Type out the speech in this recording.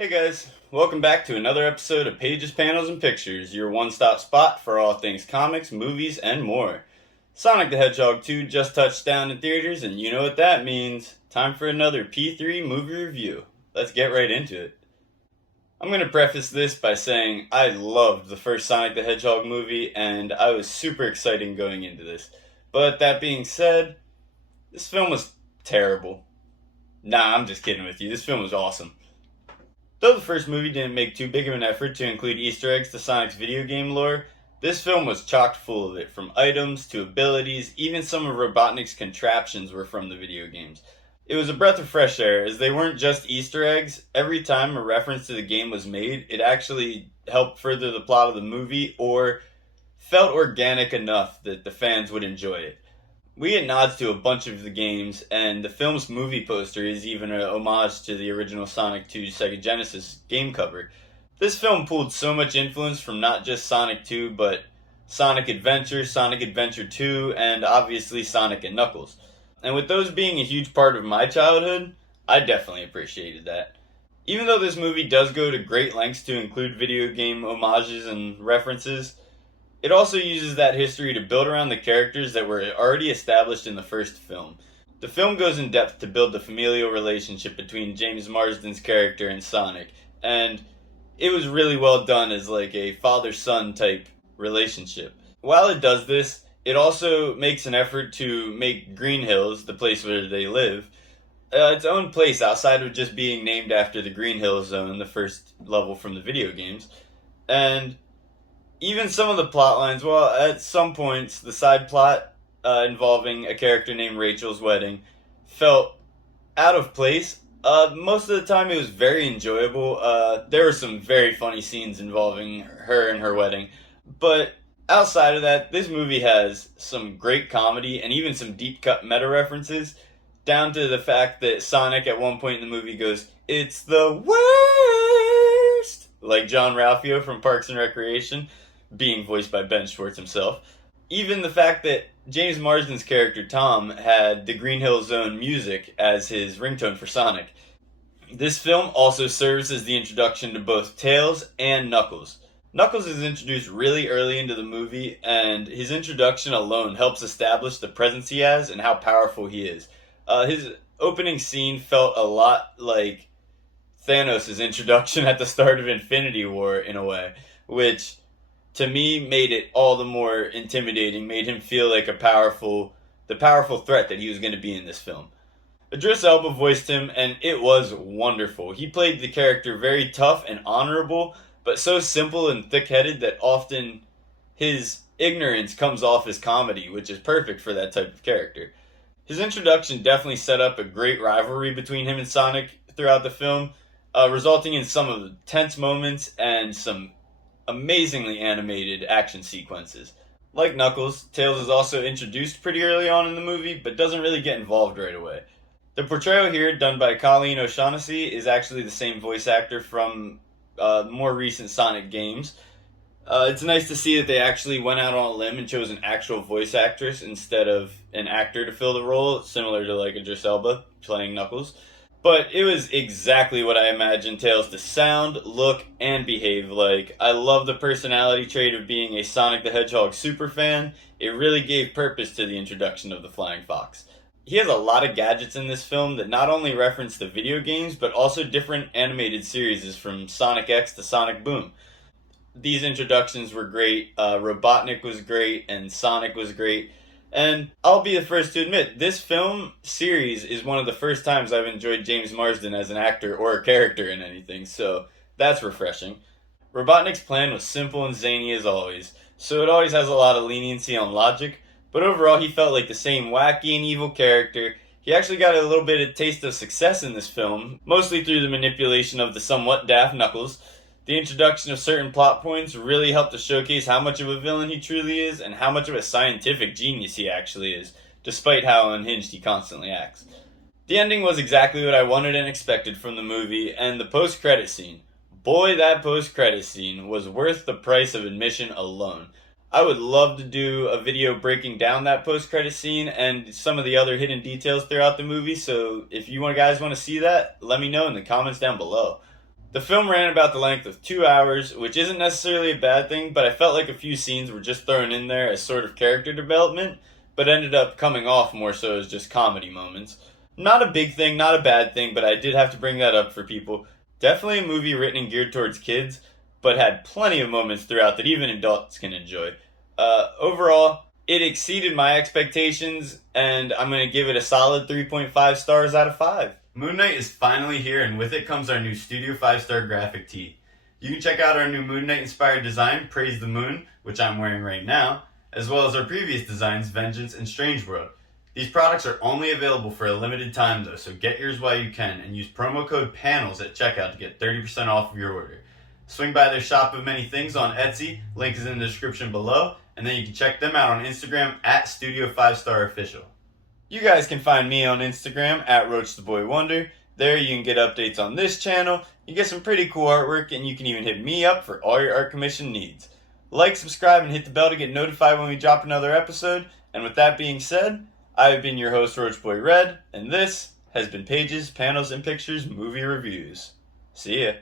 Hey guys, welcome back to another episode of Pages, Panels, and Pictures, your one-stop spot for all things comics, movies, and more. Sonic the Hedgehog 2 just touched down in theaters, and you know what that means. Time for another P3 movie review. Let's get right into it. I'm going to preface this by saying I loved the first Sonic the Hedgehog movie, and I was super excited going into this. But that being said, this film was terrible. Nah, I'm just kidding with you. This film was awesome. Though the first movie didn't make too big of an effort to include Easter eggs to Sonic's video game lore, this film was chock full of it, from items to abilities. Even some of Robotnik's contraptions were from the video games. It was a breath of fresh air, as they weren't just Easter eggs. Every time a reference to the game was made, it actually helped further the plot of the movie or felt organic enough that the fans would enjoy it. We get nods to a bunch of the games, and the film's movie poster is even an homage to the original Sonic 2 Sega Genesis game cover. This film pulled so much influence from not just Sonic 2, but Sonic Adventure 2, and obviously Sonic and Knuckles. And with those being a huge part of my childhood, I definitely appreciated that. Even though this movie does go to great lengths to include video game homages and references, it also uses that history to build around the characters that were already established in the first film. The film goes in depth to build the familial relationship between James Marsden's character and Sonic, and it was really well done as like a father-son type relationship. While it does this, it also makes an effort to make Green Hills, the place where they live, its own place outside of just being named after the Green Hill Zone, the first level from the video games. And even some of the plot lines, well, at some points, the side plot involving a character named Rachel's wedding felt out of place. Most of the time, it was very enjoyable. There were some very funny scenes involving her and her wedding. But outside of that, this movie has some great comedy and even some deep cut meta references, down to the fact that Sonic at one point in the movie goes, "It's the worst!" like John Ralphio from Parks and Recreation, being voiced by Ben Schwartz himself. Even the fact that James Marsden's character Tom had the Green Hill Zone music as his ringtone for Sonic. This film also serves as the introduction to both Tails and Knuckles. Knuckles is introduced really early into the movie, and his introduction alone helps establish the presence he has and how powerful he is. His opening scene felt a lot like Thanos' introduction at the start of Infinity War in a way, which to me made it all the more intimidating, made him feel like the powerful threat that he was going to be in this film. Idris Elba voiced him, and it was wonderful. He played the character very tough and honorable, but so simple and thick-headed that often his ignorance comes off as comedy, which is perfect for that type of character. His introduction definitely set up a great rivalry between him and Sonic throughout the film, resulting in some of the tense moments and some amazingly animated action sequences. Like Knuckles, Tails is also introduced pretty early on in the movie, but doesn't really get involved right away. The portrayal here, done by Colleen O'Shaughnessy, is actually the same voice actor from more recent Sonic games. It's nice to see that they actually went out on a limb and chose an actual voice actress instead of an actor to fill the role, similar to like Idris Elba playing Knuckles. But it was exactly what I imagined Tails to sound, look, and behave like. I love the personality trait of being a Sonic the Hedgehog superfan. It really gave purpose to the introduction of the Flying Fox. He has a lot of gadgets in this film that not only reference the video games, but also different animated series from Sonic X to Sonic Boom. These introductions were great. Robotnik was great, and Sonic was great. And I'll be the first to admit, this film series is one of the first times I've enjoyed James Marsden as an actor or a character in anything, so that's refreshing. Robotnik's plan was simple and zany as always, so it always has a lot of leniency on logic, but overall he felt like the same wacky and evil character. He actually got a little bit of taste of success in this film, mostly through the manipulation of the somewhat daft Knuckles. The introduction of certain plot points really helped to showcase how much of a villain he truly is and how much of a scientific genius he actually is, despite how unhinged he constantly acts. The ending was exactly what I wanted and expected from the movie, and the post-credit scene. Boy, that post-credit scene was worth the price of admission alone. I would love to do a video breaking down that post-credit scene and some of the other hidden details throughout the movie, so if you guys want to see that, let me know in the comments down below. The film ran about the length of 2 hours, which isn't necessarily a bad thing, but I felt like a few scenes were just thrown in there as sort of character development, but ended up coming off more so as just comedy moments. Not a big thing, not a bad thing, but I did have to bring that up for people. Definitely a movie written and geared towards kids, but had plenty of moments throughout that even adults can enjoy. Overall, it exceeded my expectations, and I'm going to give it a solid 3.5 stars out of 5. Moon Knight is finally here, and with it comes our new Studio 5-star graphic tee. You can check out our new Moon Knight inspired design, Praise the Moon, which I'm wearing right now, as well as our previous designs, Vengeance and Strange World. These products are only available for a limited time though, so get yours while you can and use promo code PANELS at checkout to get 30% off of your order. Swing by their shop of many things on Etsy, link is in the description below, and then you can check them out on Instagram at Studio 5-star Official. You guys can find me on Instagram at RoachTheBoyWonder. There you can get updates on this channel, you get some pretty cool artwork, and you can even hit me up for all your art commission needs. Like, subscribe, and hit the bell to get notified when we drop another episode. And with that being said, I have been your host, Roachboy Red, and this has been Pages, Panels, and Pictures Movie Reviews. See ya.